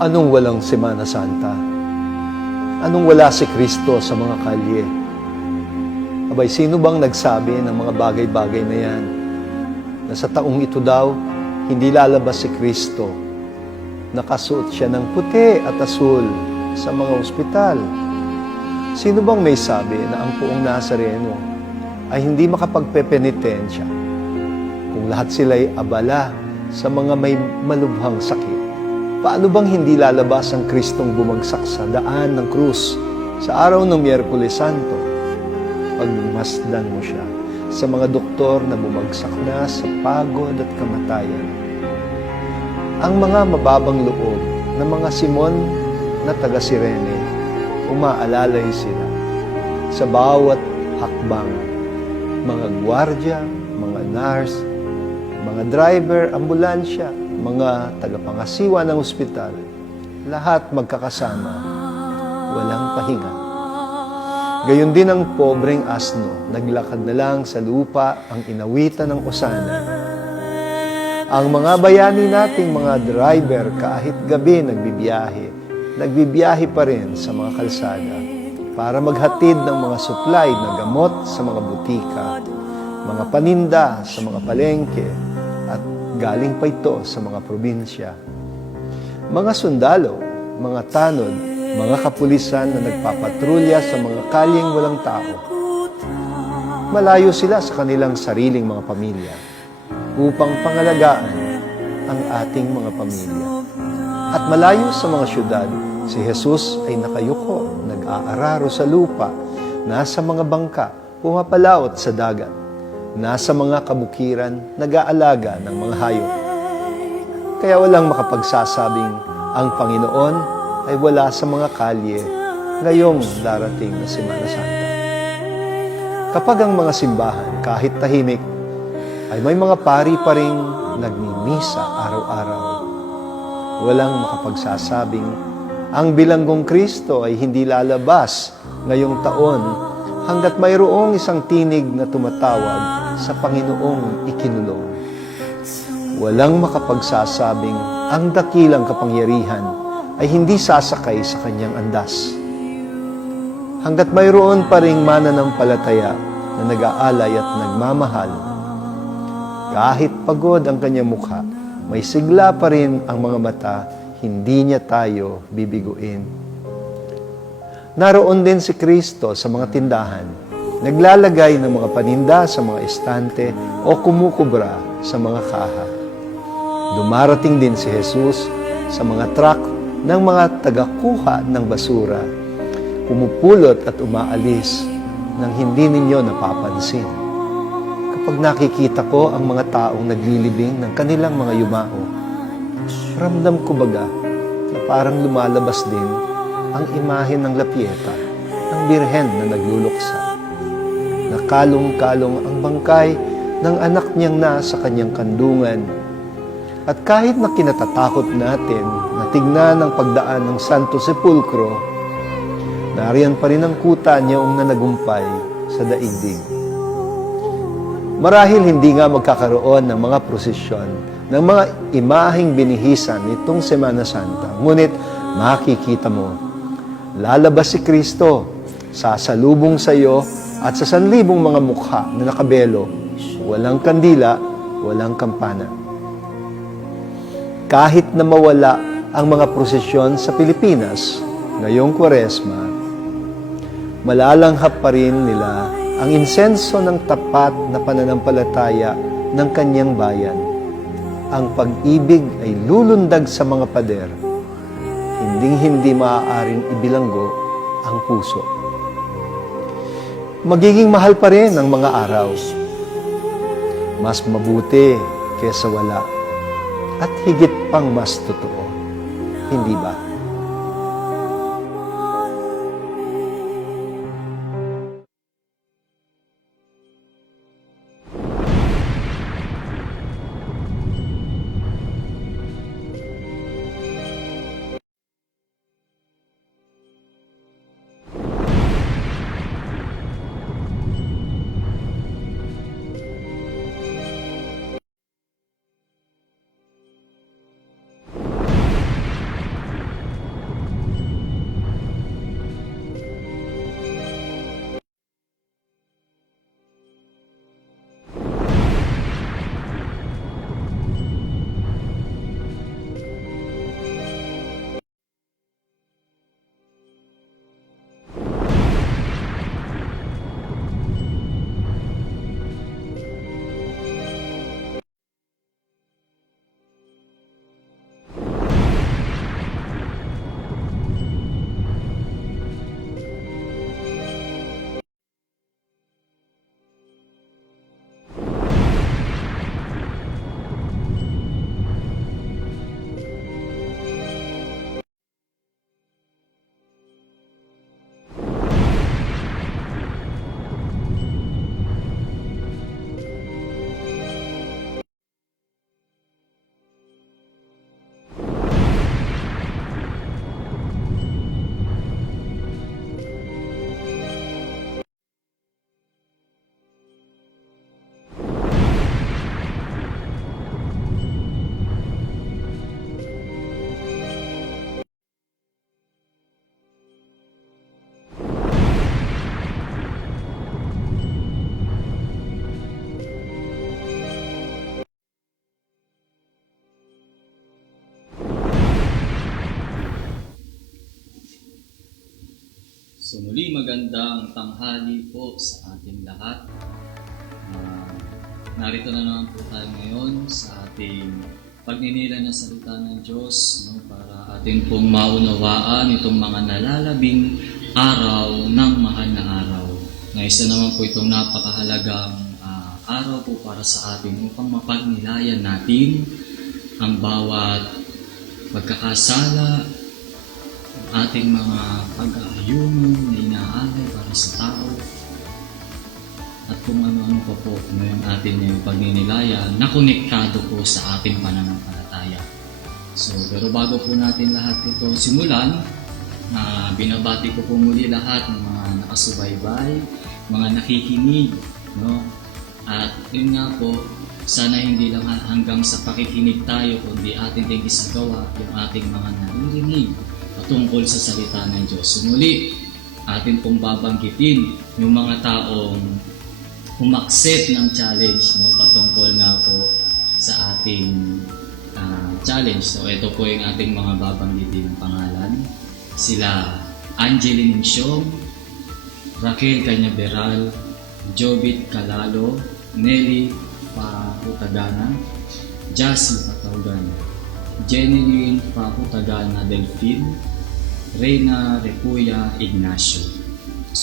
Anong walang Semana Santa? Anong wala si Kristo sa mga kalye? Abay, sino bang nagsabi ng mga bagay-bagay na yan? Na sa taong ito daw, hindi lalabas si Kristo. Nakasuot siya ng puti at asul sa mga ospital. Sino bang may sabi na ang Poong Nazareno ay hindi makapagpepenitensya kung lahat sila'y abala sa mga may malubhang sakit? Paano bang hindi lalabas ang Kristong bumagsak sa daan ng krus sa araw ng Miyerkules Santo? Pagmasdan mo siya sa mga doktor na bumagsak na sa pagod at kamatayan. Ang mga mababang loob ng mga Simon na taga-Sirene, umaalalay sila sa bawat hakbang. Mga gwardya, mga nurse, mga driver, ambulansya, mga tagapangasiwa ng ospital, lahat magkakasama, walang pahinga. Gayon din ang pobreng asno, naglakad na lang sa lupa ang inawitan ng osana. Ang mga bayani nating mga driver kahit gabi nagbibiyahe pa rin sa mga kalsada para maghatid ng mga supply na gamot sa mga butika, mga paninda sa mga palengke, at galing pa ito sa mga probinsya. Mga sundalo, mga tanod, mga kapulisan na nagpapatrolya sa mga kalyeng walang tao. Malayo sila sa kanilang sariling mga pamilya upang pangalagaan ang ating mga pamilya. At malayo sa mga syudad, si Jesus ay nakayuko, nag-aararo sa lupa, nasa mga bangka, pumapalaot sa dagat, nasa mga kabukiran, nag-aalaga ng mga hayop. Kaya walang makapagsasabing ang Panginoon ay wala sa mga kalye ngayong darating na Semana Santa. Kapag ang mga simbahan, kahit tahimik, ay may mga pari pa ring nagmimisa araw-araw, walang makapagsasabing ang bilanggong Kristo ay hindi lalabas ngayong taon hanggat mayroong isang tinig na tumatawag sa Panginoong ikinulong. Walang makapagsasabing ang dakilang kapangyarihan ay hindi sasakay sa kanyang andas. Hanggat mayroon pa ring mananampalataya na nag-aalay at nagmamahal, kahit pagod ang kanyang mukha, may sigla pa rin ang mga mata, hindi niya tayo bibiguin. Naroon din si Kristo sa mga tindahan, naglalagay ng mga paninda sa mga estante o kumukubra sa mga kaha. Dumarating din si Jesus sa mga truck ng mga tagakuha ng basura, pumupulot at umaalis nang hindi ninyo napapansin. Kapag nakikita ko ang mga taong naglilibing ng kanilang mga yumao, ramdam ko baga na parang lumalabas din ang imahe ng Lapieta, ng Birhen na nagluluksa. Nakalong-kalong ang bangkay ng anak niyang nasa kanyang kandungan. At kahit na kinatatakot natin na tignan ang pagdaan ng Santo Sepulcro, nariyan pa rin ang kuta niyong nanagumpay sa daigdig. Marahil hindi nga magkakaroon ng mga prosesyon, ng mga imaheng binihisan nitong Semana Santa, ngunit makikita mo, lalabas si Kristo, sasalubong sa iyo at sa 1,000 mga mukha na nakabelo, walang kandila, walang kampana. Kahit na mawala ang mga prosesyon sa Pilipinas ngayong Kwaresma, malalanghap pa rin nila ang insenso ng tapat na pananampalataya ng kanyang bayan. Ang pag-ibig ay lulundag sa mga pader, hinding-hindi maaaring ibilanggo ang puso. Magiging mahal pa rin ang mga araw. Mas mabuti kesa wala. At higit pang mas totoo. Hindi ba? muli magandang tanghali po sa ating lahat. Narito na naman po tayo ngayon sa ating pagninila ng salita ng Diyos, para ating pong maunawaan itong mga nalalabing araw ng mahal na araw. Na isa naman po itong napakahalagang araw po para sa atin upang mapagnilayan natin ang bawat pagkakasala, ating mga pag-aayuno na inaalay para sa tao, at kung ano-ano pa po ngayong atin yung pagninilayan na konektado po sa ating pananampalataya. Pero bago po natin lahat ito simulan, binabati ko po muli lahat ng mga nakasubaybay, mga nakikinig, At yun nga po, sana hindi lang hanggang sa pakikinig tayo, kundi atin din isagawa yung ating mga naririnig patungkol sa salita ng Diyos. Muli, atin pong babanggitin yung mga taong umaksep ng challenge, patungkol nga po sa ating challenge. Ito po yung ating mga babanggitin ng pangalan. Sila Angeline Insyong, Raquel Cañaveral, Jobit Calalo, Nelly Pahutagana, Jassy Pataugan, Jeneline Pahutagana Delphine, Reyna Repuya Ignacio.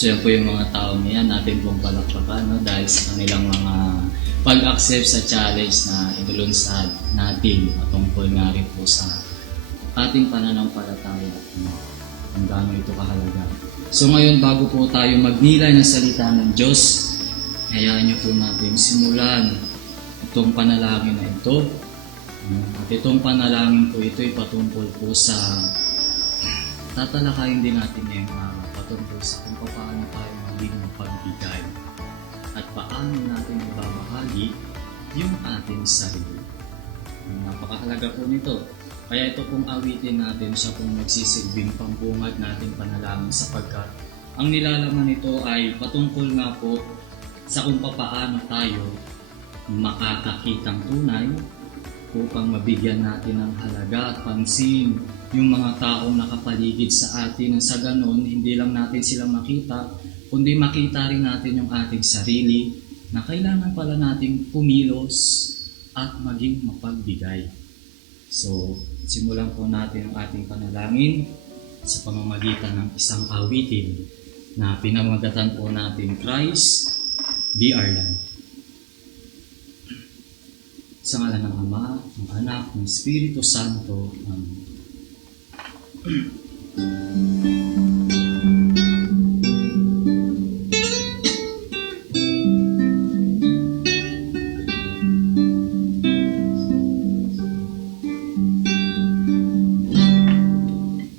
Yan po yung mga taong yan natin pong palakpakan, dahil sa kanilang mga pag-accept sa challenge na inulunsad natin patungkol nga rin po sa ating pananampalataya. Ang gano'n ito kahalaga. Ngayon, bago po tayo magnilay ng salita ng Diyos, hayaan niyo po natin simulan itong panalangin na ito. At itong panalangin po ito ay patungkol po sa tatalakayin din natin ngayong araw, patungkol sa kung paano tayo maging mapagbigay at paano natin ibabahagi yung ating sarili. Napakahalaga po nito. Kaya ito pong awitin natin, siya pong magsisilbing pambungad nating panalangin, sapagkat ang nilalaman nito ay patungkol nga po sa kung paano tayo makakakitang tunay upang mabigyan natin ng halaga at pansin yung mga taong nakapaligid sa atin. Sa ganon, hindi lang natin sila makita, kundi makita rin natin yung ating sarili na kailangan pala nating pumilos at maging mapagbigay. Simulan po natin ang ating panalangin sa pamamagitan ng isang awitin na pinamagatan po natin, Christ, Be Our Life. Sa ngalan ng Ama, ng Anak, ng Espiritu Santo. Amen.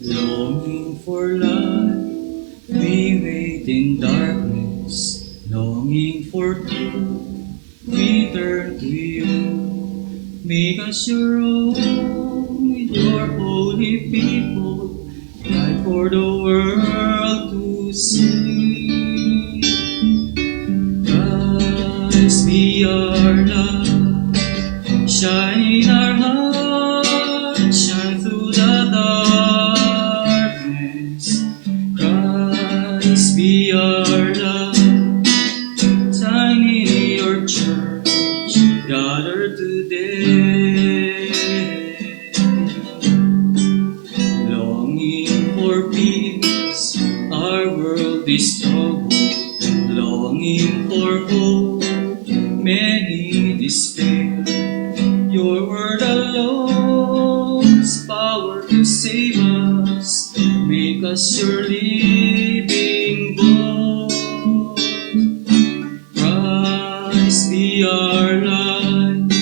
Longing for light, we wait in darkness. Longing for truth, we turn to you. Make us your own with your holy people, light for the world to see. Christ be our light, shine in our hearts, shine through the darkness. Christ be our light, shine in your church, gathered today. Is troubled, longing for hope, many despair. Your word alone has power to save us, make us your living voice. Christ be our light,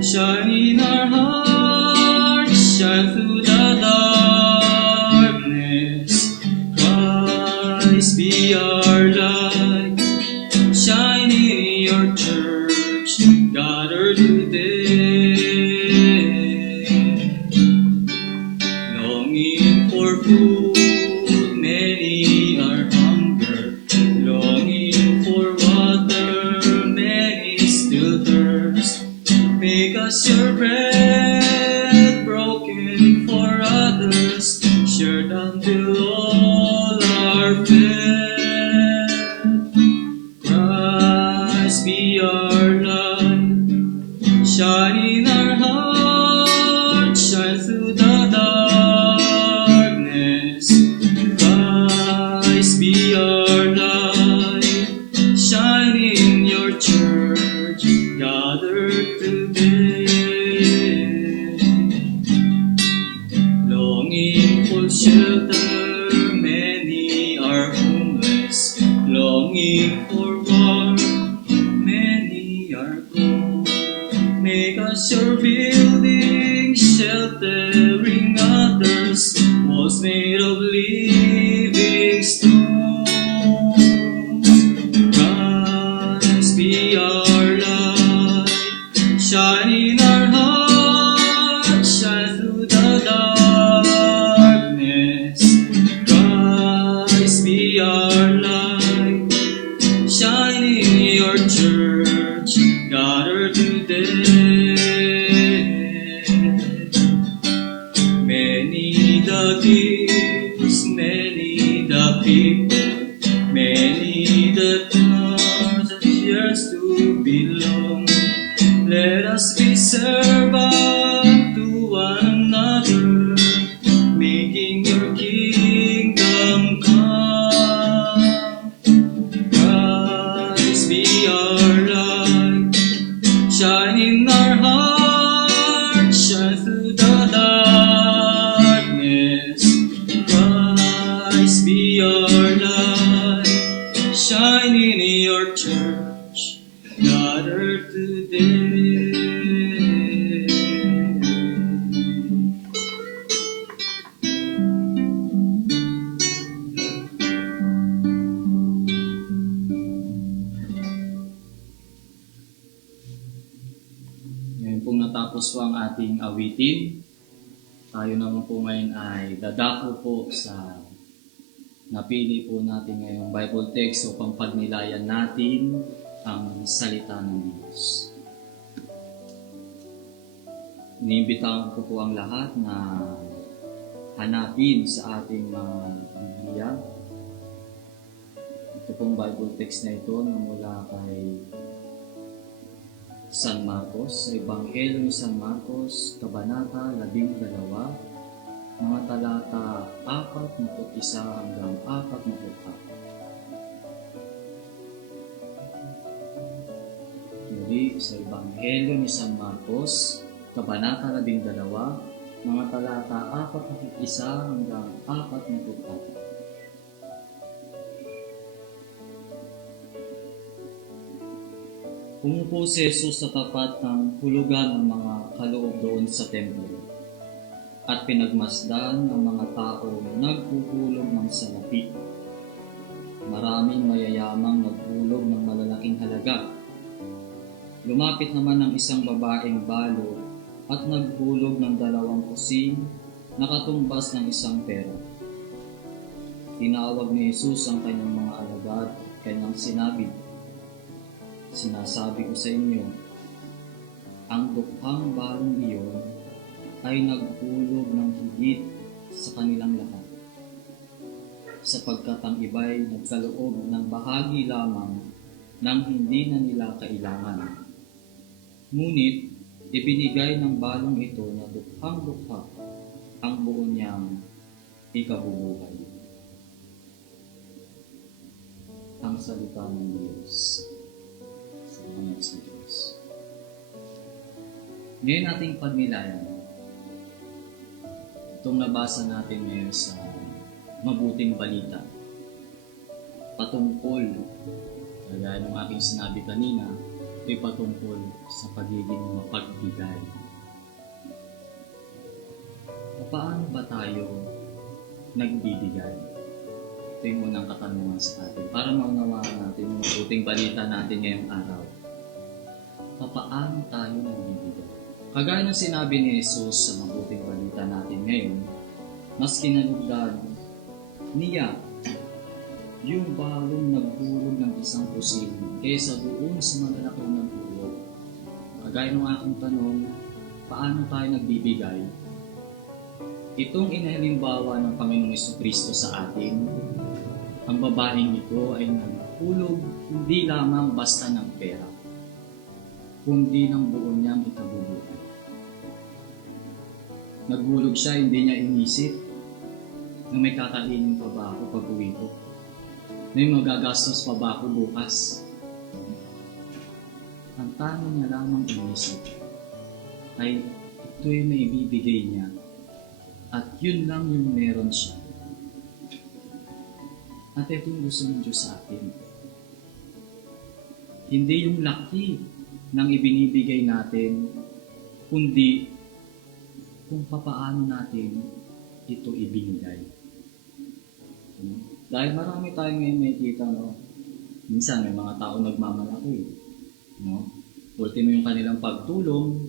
shine in our hearts, shine through the darkness. Christ be our light, shine in your church, gathered today. Longing for food, many are hunger. Longing for water, many still thirst. Make us your bread, broken for others, shared until all our faith. longing for war. Many are gone. Make us your building, sheltering others, walls made of living stones. Christ be our light, shine in our hearts, shine through the darkness. Christ be our light, shine in your church, gathered today. Many the gifts, many the people, many the times that years to belong. Let us be servant to one another, making your kingdom come. Christ be our light, shine in our hearts, shine through the darkness. Christ be our light, shine in your church, gathered today. Ngayon pong natapos po ang ating awitin, tayo naman po ngayon ay dadako po sa napili po natin ngayong Bible text upang pagnilayan natin ang salita ng Diyos. Iniimbitahan ko po ang lahat na hanapin sa ating mga Biblia. Ito pong Bible text na ito na mula kay San Marcos, sa Ebanghelyo ni San Marcos, Kabanata 12, mga talata 41 hanggang 44. Muli sa Ebanghelyo ni San Marcos, Kabanata 12, mga talata 41 hanggang 44. Umupo si Jesus sa tapat ng hulugan ng mga kaloob doon sa templo at pinagmasdan ng mga tao naghuhulog ng salapi. Maraming mayayamang naghulog ng malalaking halaga. Lumapit naman ang isang babaeng balo at naghulog ng 2 kusing na katumbas ng isang pera. Tinawag ni Jesus ang kanyang mga alagad at kanyang sinabi, "Sinasabi ko sa inyo, ang dukhang balong iyon ay naghulog ng higit sa kanilang lahat, sapagkat ang iba'y nagkaloob ng bahagi lamang ng hindi na nila kailangan. Ngunit ibinigay ng balong ito na dukhang-dukha ang buo niyang ikabubuhay." Ang salita ng Diyos. Salamat sa Diyos. Ngayon ating pagnilayan, itong nabasa natin ngayon sa mabuting balita, patungkol, kagaya ng aking sinabi kanina, ay patungkol sa pagiging mapagbigay. Paano ba tayo nagbibigay? Ito yung unang katanungan sa atin para maunawaan natin yung mabuting balita natin ngayong araw. Paano tayo nagbibigay? Kagaya ng sinabi ni Jesus sa mabuting balita natin ngayon, mas kinalugdan niya yung balong naghulog ng isang kusing kaysa doon sa malalaking naghulog. Kagaya ng aking tanong, paano tayo nagbibigay? Itong inahalimbawa ng Panginoong Jesucristo sa atin, ang babaeng ito ay naghulog hindi lamang basta ng pera, kundi ng buo niyang ikabubuhay. Naghulog siya, hindi niya inisip na may kakainin pa ba ako pag uwi ko? May magagastos pa ba ako bukas? Ang tanong niya lamang inisip ay ito'y may ibibigay niya at yun lang yung meron siya. At ito yung gusto ng Diyos sa atin. Hindi yung laki ng ibinibigay natin, kundi kung papaano natin ito ibinigay. Dahil marami tayong ngayon nakikita, no? Minsan may mga tao nagmamalaki, no? Ultimo yung kanilang pagtulong,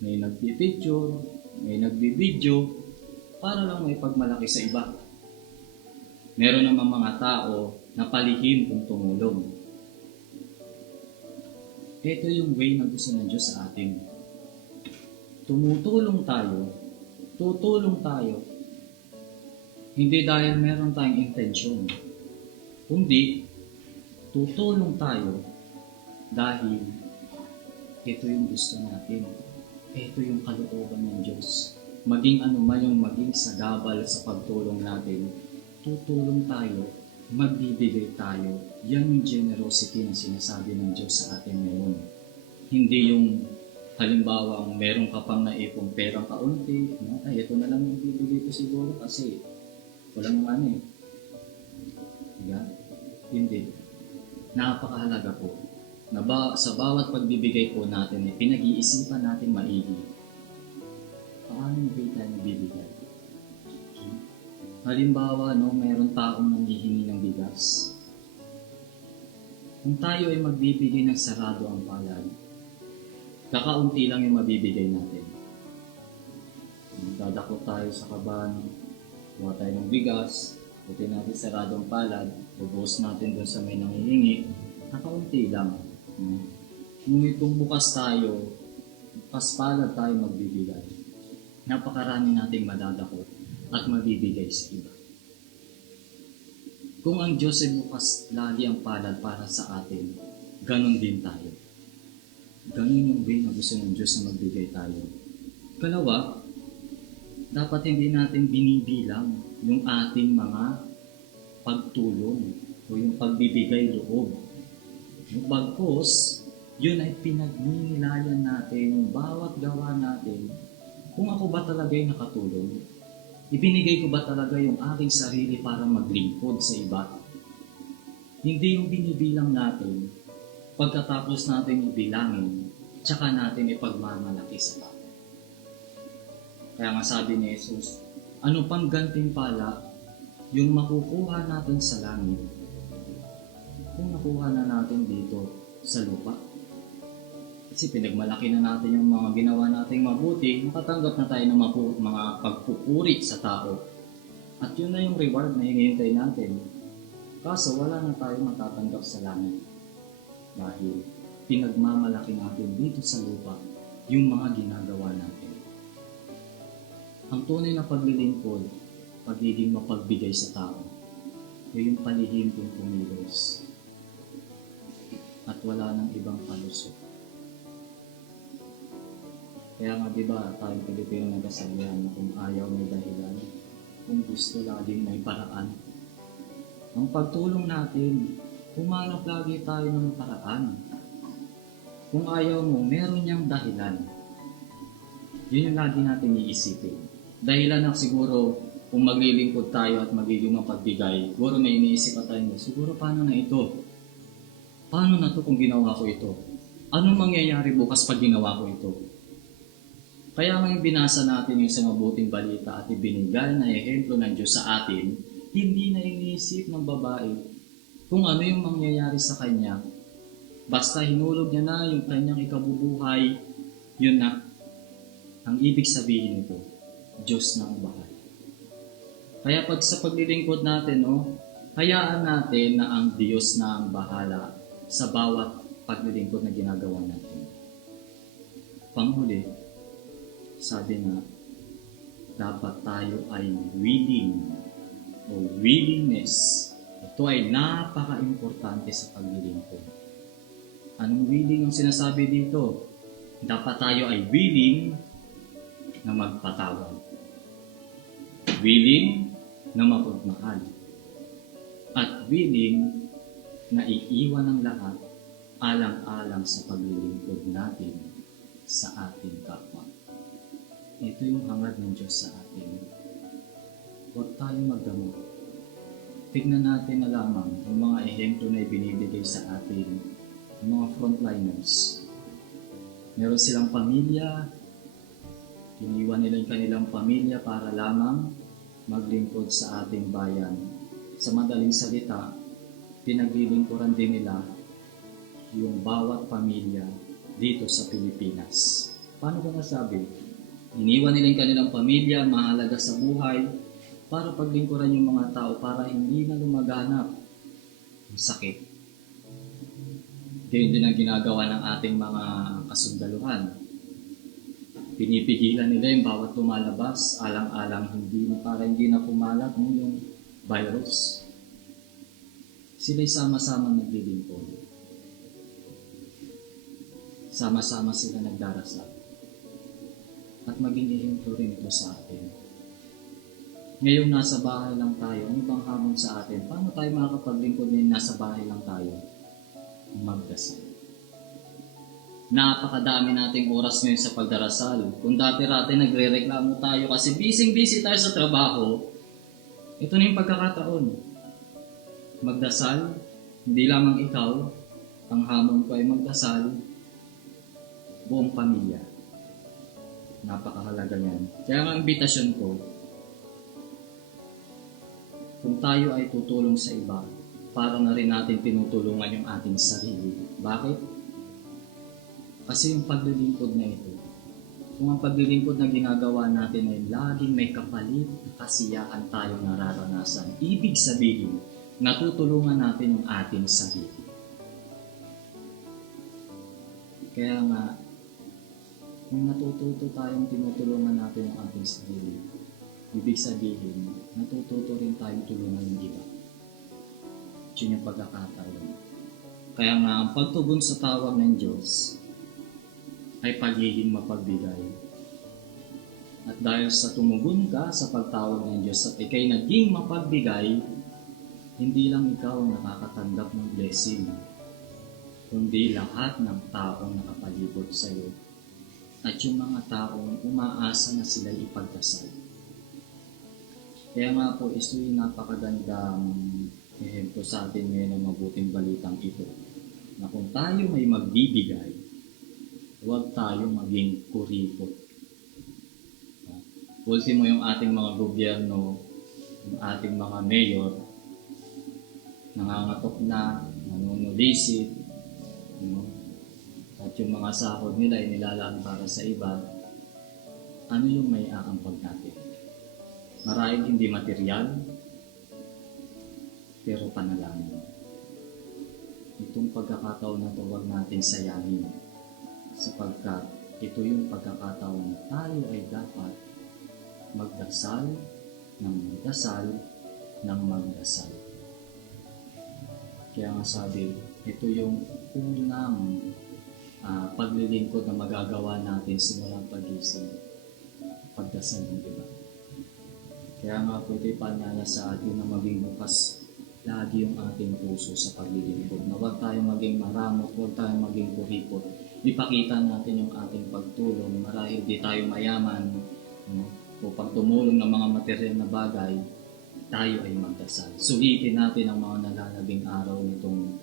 may nagpipicture, may nagbibideo, para lang may pagmalaki sa iba. Meron naman mga tao na palihim kung tumulong. Ito yung way na gusto ng Diyos sa atin. Tutulong tayo, hindi dahil meron tayong intensyon, kundi tutulong tayo dahil ito yung gusto natin. Ito yung kalooban ng Diyos. Maging ano man yung maging sagabal sa pagtulong natin, tutulong tayo, magbibigay tayo. Yan yung generosity na sinasabi ng Diyos sa atin ngayon. Hindi yung halimbawa meron ka pang naipong perang kaunti, no? Ay, ito na lang yung bibigay ko siguro kasi walang money. Diba? Hindi. Napakahalaga po na sa bawat pagbibigay po natin, pinag-iisipan natin maigi. Paano ba tayo bibigay? Halimbawa, no, mayroon taong nanghihingi ng bigas. Kung tayo ay magbibigay ng sarado ang palad, kakaunti lang yung mabibigay natin. Dadako tayo sa kaban, kuha tayo ng bigas, puti natin sarado ang palad, bubuhos natin doon sa may nanghihingi, kakaunti lang. Ngunit kung bukas tayo, palad tayo magbibigay, napakarami nating madadako at mabibigay sa iba. Kung ang Diyos ay bukas lagi ang palad para sa atin, ganun din tayo. Ganun yung way na gusto ng Diyos na magbigay tayo. Kalawa, dapat hindi natin binibilang yung ating mga pagtulong o yung pagbibigay loob. Yung bagkos, yun ay pinagninilayan natin, yung bawat gawa natin. Kung ako ba talaga yung nakatulong, ibinigay ko ba talaga yung aking sarili para maglingkod sa iba? Hindi yung binibilang natin, pagkatapos natin ibilangin, tsaka natin ipagmamalaki sa tao. Kaya nga sabi ni Jesus, ano pang gantimpala yung makukuha natin sa langit kung nakuha na natin dito sa lupa? Kasi pinagmalaki na natin yung mga ginawa nating mabuti, makatanggap na tayo ng mga pagpupuri sa tao. At yun na yung reward na hinihintay natin. Kaso wala na tayo matatanggap sa langit. Dahil pinagmamalaki natin dito sa lupa yung mga ginagawa natin. Ang tunay na paglilingkod, pagiging mapagbigay sa tao, yung palihim kong kumilos at wala nang ibang palusot. Kaya nga diba tayong Pilipino nagkasabihan na kung ayaw may dahilan, kung gusto laging may paraan. Ang pagtulong natin, humanap lagi tayo ng paraan. Kung ayaw mo, meron niyang dahilan. Yun yung lagi natin iisipin. Dahilan na siguro kung maglilingkod tayo at magiging mapagbigay, siguro may iniisip pa tayo, siguro paano na ito? Paano na to kung ginawa ko ito? Anong mangyayari bukas pag ginawa ko ito? Kaya ngayon binasa natin yung sa mabuting balita at ibinigay na ehemplo ng Diyos sa atin, hindi na iniisip ng babae kung ano yung mangyayari sa kanya. Basta hinulog niya na yung kanyang ikabubuhay, yun na. Ang ibig sabihin nito, Diyos na ang bahala. Kaya pag sa paglilingkod natin, hayaan natin na ang Diyos na ang bahala sa bawat paglilingkod na ginagawa natin. Panghuli, sabi nga, dapat tayo ay willing o willingness. Ito ay napaka-importante sa paglilingkod. Anong willing ang sinasabi dito? Dapat tayo ay willing na magpatawad. Willing na mapagmahal. At willing na iiwan ang lahat alang-alang sa paglilingkod natin sa ating kapwa. Ito yung hangad ng Diyos sa atin. Huwag tayong magdamot. Tignan natin na lamang ang mga ehemplo na ibinibigay sa atin yung mga frontliners. Meron silang pamilya, iniwan nila yung kanilang pamilya para lamang maglingkod sa ating bayan. Sa madaling salita, pinaglilingkuran din nila yung bawat pamilya dito sa Pilipinas. Paano ko nasabi? Iniwan nila yung kanilang pamilya, mahalaga sa buhay, para paglingkuran yung mga tao para hindi na lumaganap ang sakit. Ganyan din ang ginagawa ng ating mga kasundaluhan. Pinipigilan nila yung bawat lumalabas, alang-alang para hindi na pumalat yung virus. Sila'y sama-sama naglilingkod. Sama-sama sila nagdarasal. At maging ehemplo rin ito sa atin. Ngayong nasa bahay lang tayo, ano bang hamon sa atin? Paano tayo makakapaglingkod din nasa bahay lang tayo? Magdasal. Napakadami nating oras ngayon sa pagdarasal. Kung dati-rati nagre-reklamo tayo kasi busy tayo sa trabaho, ito na yung pagkakataon. Magdasal, hindi lamang ikaw, ang hamon ko ay magdasal, buong pamilya. Napakahalaga yan. Kaya ang imbitasyon ko, kung tayo ay tutulong sa iba, para na rin natin tinutulungan yung ating sarili. Bakit? Kasi yung paglilingkod na ito, kung ang paglilingkod na ginagawa natin ay laging may kapalit na kasiyahan tayong nararanasan, ibig sabihin, natutulungan natin yung ating sarili. Kaya nga, kung natututo tayong tinutulungan natin ang ating sarili, ibig sabihin, natututo rin tayong tulungan ng iba. Yun yung pagkakataon. Kaya nga, ang pagtugon sa tawag ng Diyos ay pagiging mapagbigay. At dahil sa tumugon ka sa pagtawag ng Diyos at ikay naging mapagbigay, hindi lang ikaw ang nakakatanggap ng blessing, kundi lahat ng taong nakapalibot sa iyo at yung mga taong umaasa na sila ipagdasal. Kaya nga po, ito'y napakagandang ehemplo sa atin ngayon ng mabuting balitang ito, na kung tayo may magbibigay, huwag tayo maging kuripot. Ultimo yung ating mga gobyerno, yung ating mga mayor, nangangatok na, nanunulisit, at yung mga sahod nila ay nilalaan para sa iba. Ano yung may aampag natin? Marahil hindi material, pero panalangin. Itong pagkakataon na ito, huwag natin sayangin, sapagkat ito yung pagkakataon na tayo ay dapat magdasal ng magdasal. Kaya nga sabi, ito yung unang paglilingkod na magagawa natin simulang pagising, pagdasal ng iba. Kaya nga po ito'y panyaya sa atin na maging bukas lagi yung ating puso sa paglilingkod, na huwag tayong maging maramot, huwag tayong maging kuripot. Ipakita natin yung ating pagtulong, marahil di tayo mayaman, upang tumulong ng mga material na bagay, tayo ay magdasal. Sulitin natin ang mga nalalabing araw nitong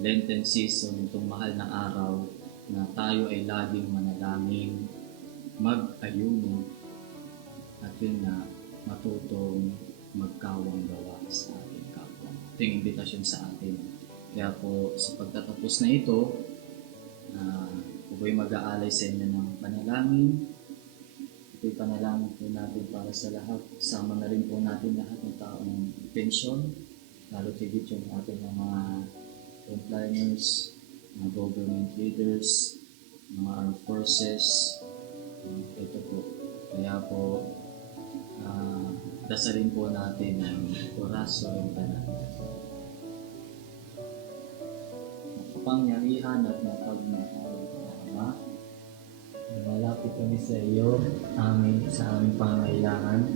Lenten season, itong mahal na araw, na tayo ay laging manalangin, mag-ayuno, at yun na matutong magkawang gawa sa ating kapwa. Ito yung imbitasyon sa atin. Kaya po, sa pagtatapos na ito, ako'y mag-aalay sa inyo ng panalangin. Ito'y panalangin po natin para sa lahat. Sama na rin po natin lahat ng taong pensyon, lalo tigit yung ating mga frontliners, mga government leaders, mga armed forces. Ito po. Kaya po, dasalin po natin ang oraso ng banal. Kapangyarihan at mapagmahal na malapit kami sa iyo, sa aming pangailangan,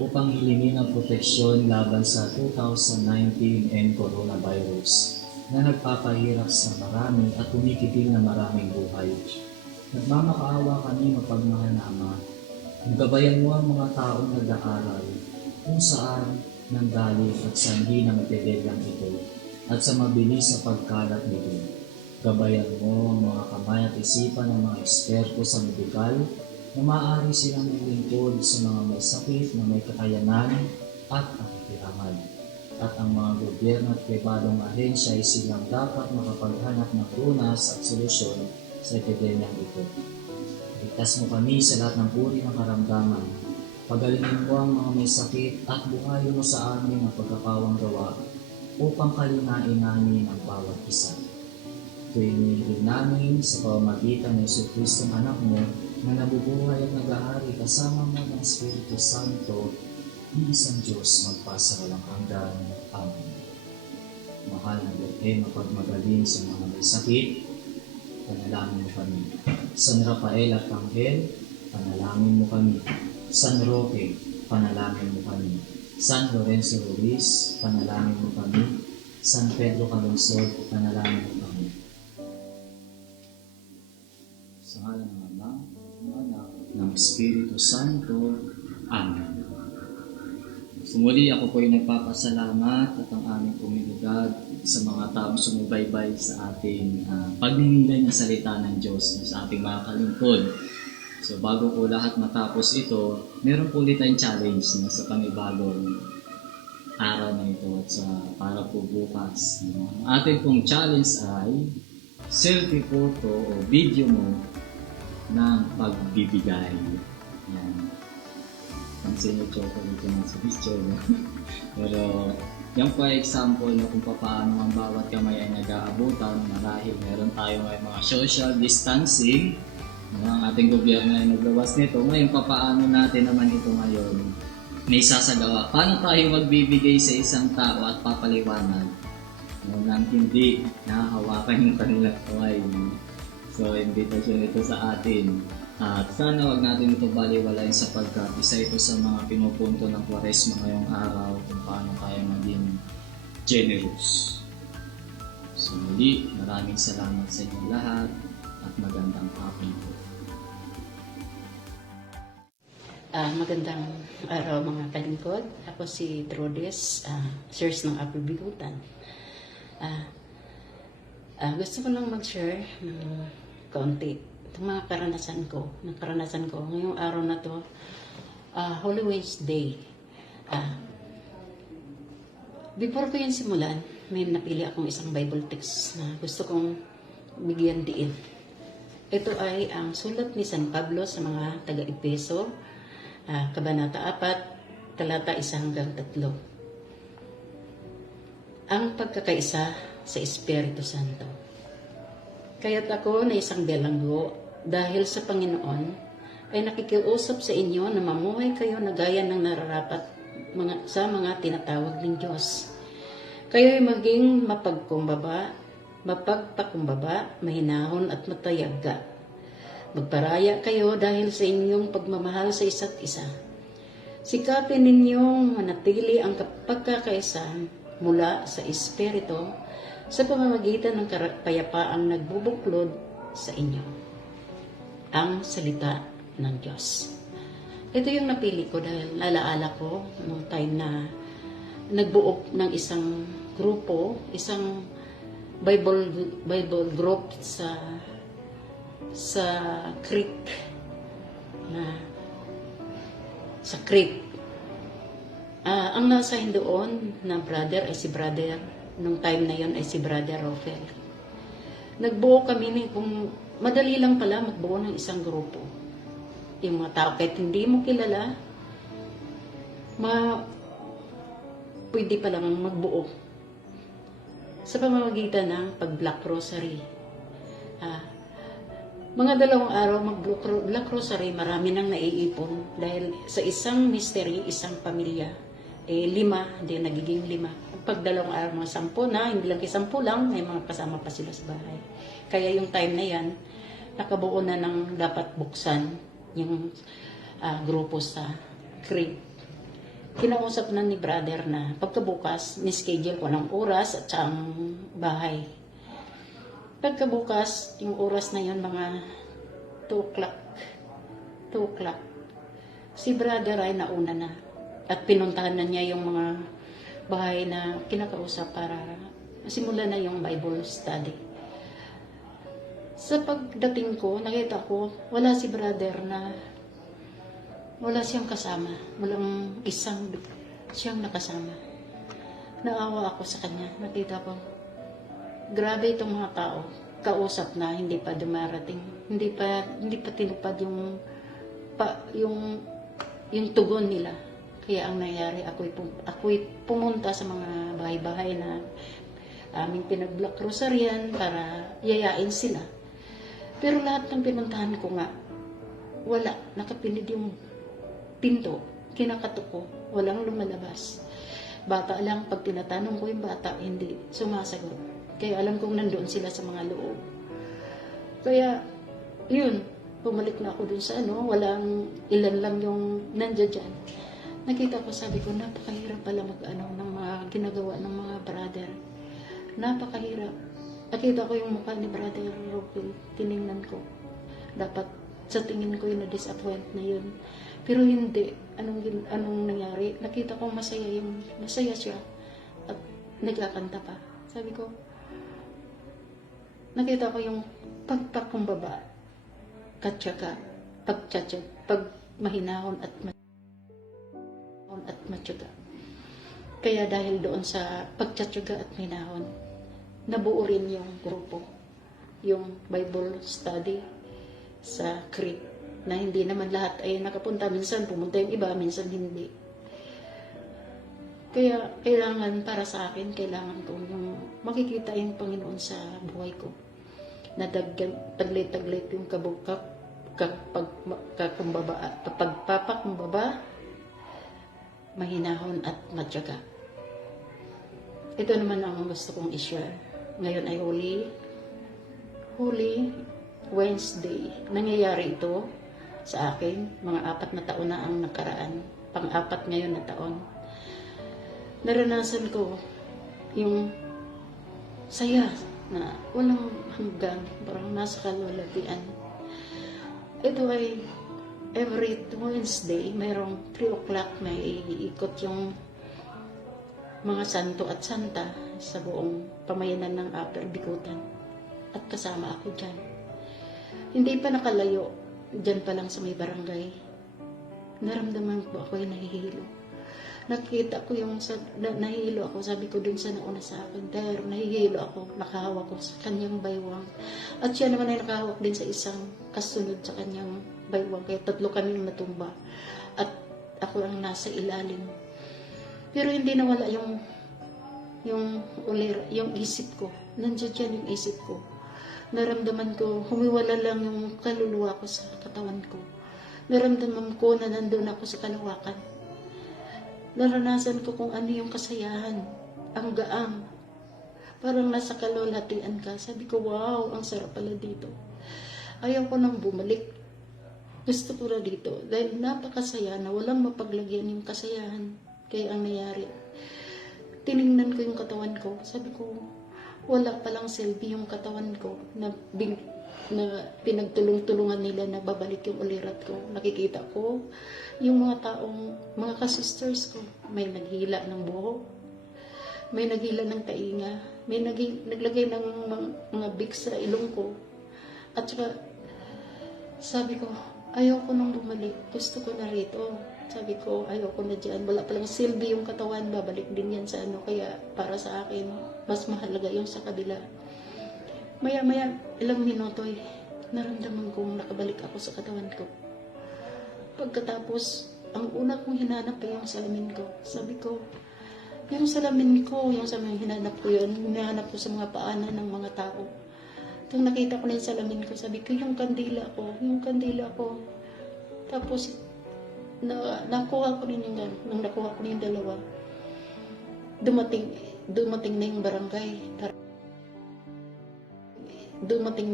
upang hilingin ang proteksyon laban sa 2019 and coronavirus na nagpapahirap sa marami at kumikitil na maraming buhay. Nagmamakaawa kami, mapagmahal na Ama. Gabayan mo ang mga taong nag-aaral kung saan nanggaling at saan ng epidemyang ito at sa mabilis sa pagkalat nito. Gabayan mo ang mga kamay at isipan ng mga eksperto sa medikal na maaari silang maglingkod sa mga may sakit na may kakayanan at kakikirangan. At ang mga gobyerno at pribadong ahensya ay silang dapat makapaghanap ng lunas at solusyon sa epidemyang ito. Ligtas mo kami sa lahat ng uri ng karamdaman. Pagalingin mo ang mga may sakit at buhayin mo sa amin ang pagkakawang gawa upang kalinain namin ang bawat isa. Tuwing namin sa pamamagitan ng Jesucristong anak mo na nabubuhay at nag-ahari kasama mo ng Espiritu Santo, iisang Diyos magpasawalang hanggan. Amen. Mahal na Birhen, mapagmagaling sa mga may sakit, panalangin mo kami. San Rafael at Angel, panalangin mo kami. San Roque, panalangin mo kami. San Lorenzo Ruiz, panalangin mo kami. San Pedro Calungsod, panalangin mo kami. Sa ngalan ng Ama, ng Anak, ng Espiritu Santo. Amen. Sumuli ako po ay nagpapasalamat at ang aming komunidad sa mga taong sumubaybay sa ating pagninilay ng salita ng Diyos sa ating mga kalingkod. So bago po lahat matapos ito, meron po ulit tayong challenge na sa panibagong araw na ito at sa para po bukas. Ang ating pong challenge ay selfie photo o video mo ng pagbibigay. Yan. Pansin nyo chocolate naman sa picture. Pero yan po ay example na kung paano ang bawat kamay ay nag-aabutan marahil meron tayo mga social distancing. Ang ating gobyerno ay naglawas nito. Ngayon, paano natin naman ito ngayon may sasagawa? Paano tayo magbibigay sa isang tao at papaliwanag nang hindi nahahawakan yung kanilang kamay? So, invitation ito sa atin. At sana wag natin ito baliwalayin sapagkat isa ito sa mga pinupunto ng Kwaresma ngayong araw kung paano tayo maging generous. So, muli, maraming salamat sa inyo lahat at magandang hapon po. Magandang araw mga kalingkod. Ako si Trodes, Sirs ng Upper Bigutan. Gusto ko lang mag-share ng kaunti itong mga karanasan ko. Ngayong araw na to, Holy Wednesday. Before ko yan simulan, may napili akong isang Bible text na gusto kong bigyan diin. Ito ay ang sulat ni San Pablo sa mga taga-Epeso, Kabanata 4, talata 1 hanggang 3. Ang pagkakaisa sa Espiritu Santo. Kaya't ako na isang bilanggo dahil sa Panginoon ay nakikiusap sa inyo na mamuhay kayo na gaya ng nararapat sa mga tinatawag ng Diyos. Kayo'y maging mapagpakumbaba, mahinahon at matayaga. Magparaya kayo dahil sa inyong pagmamahal sa isa't isa. Sikapin ninyong manatili ang pagkakaisa mula sa Espiritu sa pamamagitan ng kapayapaang nagbubuklod sa inyo. Ang salita ng Diyos. Ito yung napili ko dahil nalaala ko nung time na nagbuo ng isang grupo, isang Bible group sa creek ang nasa doon na brother ay si brother nung time na yon ay si brother Rafael. Nagbuo kami kung madali lang pala magbuo ng isang grupo. Yung mga tao kahit hindi mo kilala pwede pa lang magbuo sa pamamagitan ng pag-Black Rosary. Mga 2 araw mag-Black Rosary, marami nang naiipon dahil sa isang mystery, isang pamilya, 5, hindi nagiging 5. Pag 2 araw, mga 10 na, hindi lang 10 lang, may mga kasama pa sila sa bahay. Kaya yung time na yan, nakabuo na ng dapat buksan yung grupo sa creek. Kinausap na ni brother na pagkabukas, ni-schedule ko ng oras at ang bahay. Pagkabukas, yung oras na yun, mga 2 o'clock. Si brother ay nauna na. At pinuntahan na niya yung mga bahay na kinakausap para simulan na yung Bible study. Sa pagdating ko, nakita ko, wala si brother na wala siyang kasama. Walang isang siyang nakasama. Naawa ako sa kanya. Nakita ko, grabe itong mga tao. Kausap na, hindi pa dumarating. Hindi pa tinupad yung tugon nila. Kaya ang nangyari, ako'y pumunta sa mga bahay-bahay na aming pinag-block rosaryan para yayain sila. Pero lahat ng pinuntahan ko nga, wala. Nakapinid yung pinto, kinakatok ko, walang lumalabas. Bata lang, pag tinatanong ko yung bata, hindi sumasagot. Kaya alam kong nandoon sila sa mga loob. Kaya, yun, bumalik na ako dun sa walang ilan lang yung nandiyan dyan. Nakita ko, sabi ko, napakahirap pala ng mga ginagawa ng mga brother. Napakahirap. Nakita ko yung mukha ni Brother Robin, tiningnan ko. Dapat sa tingin ko yung na-disappoint na yun. Pero hindi. Anong nangyari? Nakita ko masaya siya. At nagkakanta pa. Sabi ko, nakita ko yung pagpakumbaba. Katsaka, pag mahinahon at matyaga. Kaya dahil doon sa pagtsatsaga at mahinahon, nabuo rin yung grupo, yung Bible study sa Crete, na hindi naman lahat ay nakapunta. Minsan pumunta yung iba, minsan hindi. Kaya kailangan, para sa akin, kailangan ko yung makikita yung Panginoon sa buhay ko. Na taglit-taglit yung pagpapakumbaba, mahinahon at matyaga. Ito naman ang gusto kong i-share. Ngayon ay Holy Wednesday. Nangyayari ito sa akin. Mga 4 na taon na ang nakaraan. Pang-4 ngayon na taon. Naranasan ko yung saya na walang hanggan. Parang nasa kalwalatian. Ito ay every Wednesday, mayroong 3 o'clock may iikot yung mga santo at santa sa buong pamayanan ng Upper Bikutan. At kasama ako dyan. Hindi pa nakalayo, dyan pa lang sa may barangay. Naramdaman ko ako'y nahihilo. Nakita ko yung nahihilo ako, sabi ko dun sa nauna sa akin, pero nahihilo ako, nakahawak ko sa kanyang baywang. At siya naman ay nakahawak din sa isang kasunod sa kanyang baywang, kaya 3 kaming natumba. At ako ang nasa ilalim. Pero hindi nawala yung isip ko. Nandiyan dyan yung isip ko. Naramdaman ko, humiwala lang yung kaluluwa ko sa katawan ko. Naramdaman ko na nandun ako sa kalawakan. Naranasan ko kung ano yung kasayahan, ang gaang. Parang nasa kalulatian ka. Sabi ko, wow, ang sarap pala dito. Ayaw ko nang bumalik. Gusto ko na dito. Dahil napakasaya na walang mapaglagyan yung kasayahan. Kaya ang nangyari, tiningnan ko yung katawan ko. Sabi ko, wala palang silbi yung katawan ko na pinagtulong-tulungan nila na babalik yung ulirat ko. Nakikita ko yung mga kasisters ko. May naghila ng buhok, may naghila ng tainga, may naglagay ng mga big sa ilong ko. At saka, sabi ko, ayaw ko nang bumalik. Gusto ko na rito. Sabi ko, ayaw ko na dyan. Wala palang silbi yung katawan. Babalik din yan sa Kaya para sa akin, mas mahalaga yung sa kabila. Maya-maya, ilang minuto naramdaman kong nakabalik ako sa katawan ko. Pagkatapos, ang una kong hinanap ay yung salamin ko. Sabi ko, yung salamin ko, yung salamin hinanap ko yun, hinahanap ko sa mga paanan ng mga tao. Nung nakita ko na yung salamin ko, sabi ko, yung kandila ko. Tapos, nakuha ko rin yung nung nakuha ko rin yung dalawa, dumating na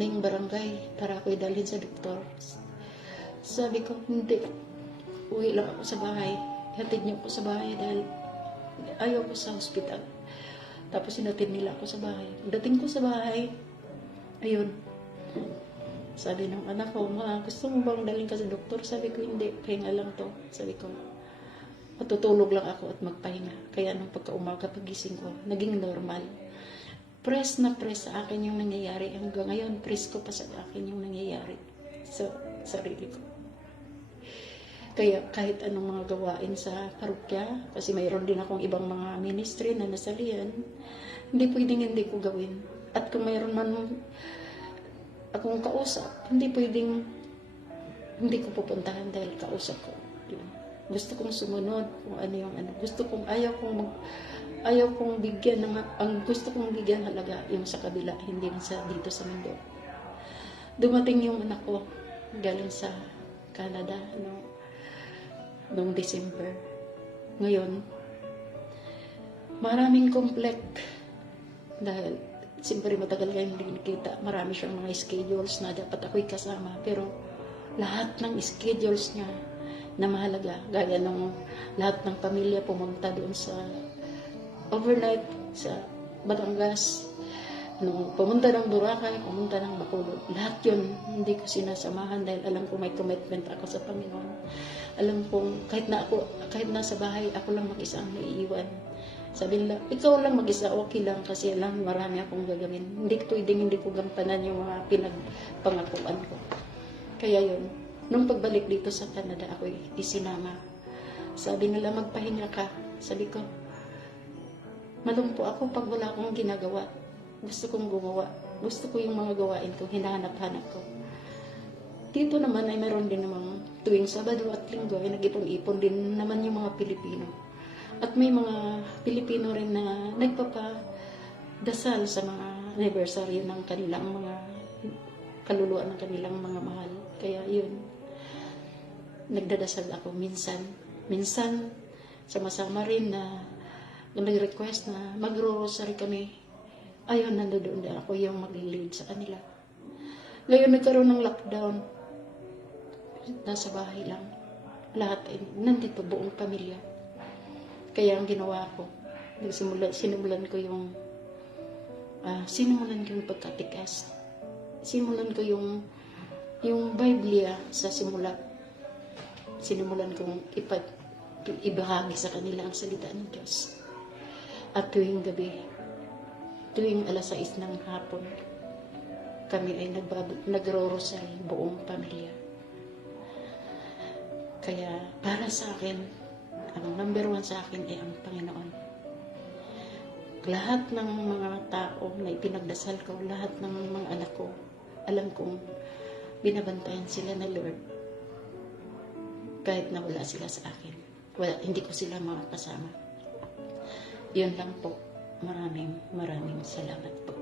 yung barangay para ako idalhin sa doktor. Sabi ko, hindi, uwi lang ako sa bahay, hatid niyo ako sa bahay dahil ayaw ko sa hospital. Tapos sinatid nila ako sa bahay. Dating ko sa bahay, ayun, sabi ng anak ko, gusto mo bang dalhin ka sa doktor? Sabi ko, hindi, pahinga lang to. Sabi ko, matutulog lang ako at magpahinga. Kaya nung pagka-umaga pagising ko, naging normal. press na press sa akin yung nangyayari. Hanggang ngayon, press ko pa sa akin yung nangyayari sa sarili ko. Kaya kahit anong mga gawain sa parokya, kasi mayroon din akong ibang mga ministry na nasalihan, hindi pwedeng hindi ko gawin. At kung mayroon man akong kausap, hindi pwedeng hindi ko pupuntahan dahil kausap ko. Yun. Gusto kong sumunod kung ano yung ano. Ayaw kong bigyan ang gusto kong bigyan halaga yung sa kabila, hindi sa dito sa mundo. Dumating yung anak ko galing sa Canada noong December. Ngayon, maraming conflict dahil siyempre matagal kayo hindi nakita. Marami siyang mga schedules na dapat ako'y kasama. Pero lahat ng schedules niya na mahalaga, gaya ng lahat ng pamilya pumunta doon sa overnight sa Batangas, nung pumunta ng Boracay, pumunta ng Bacolod, lahat yun hindi ko sinasamahan dahil alam ko may commitment ako sa Panginoon. Alam kong kahit nasa bahay, ako lang mag-isa ang naiiwan. Sabi nila, ikaw lang mag-isa, okay lang kasi alam, marami akong gagawin. Hindi ko gampanan yung mga pinagpangakuan ko. Kaya yun, nung pagbalik dito sa Canada, ako isinama. Sabi nila, magpahinga ka. Sabi ko, malungpo ako pag wala akong ginagawa. Gusto kong gumawa. Gusto ko yung mga gawain ko, hinahanap-hanap ko. Dito naman ay meron din namang tuwing Sabado at Linggo ay nag-ipon-ipon din naman yung mga Pilipino. At may mga Pilipino rin na nagpapadasal sa mga anibersaryo ng kanilang mga kaluluwa ng kanilang mga mahal. Kaya yun, nagdadasal ako minsan. Minsan, sama-sama rin na nag-request na magro-rosary kami. Ayun, nandoon din ako yung mag-lead sa kanila. Ngayon, nagkaroon ng lockdown. Nasa bahay lang. Lahat ay nandito, buong pamilya. Kaya ang ginawa ko, sinimulan ko yung pagkatikas. Simulan ko yung Biblia sa simula. Sinimulan kong ibahagi sa kanila ang salita ng Diyos. At tuwing gabi, tuwing alas 6 ng hapon, kami ay nagro-rosary buong pamilya. Kaya para sa akin, ang number 1 sa akin ay ang Panginoon. Lahat ng mga tao na ipinagdasal ko, lahat ng mga anak ko, alam kong binabantayan sila na Lord. Kahit na wala sila sa akin. Hindi ko sila makakasama. Yun lang po. Maraming salamat po.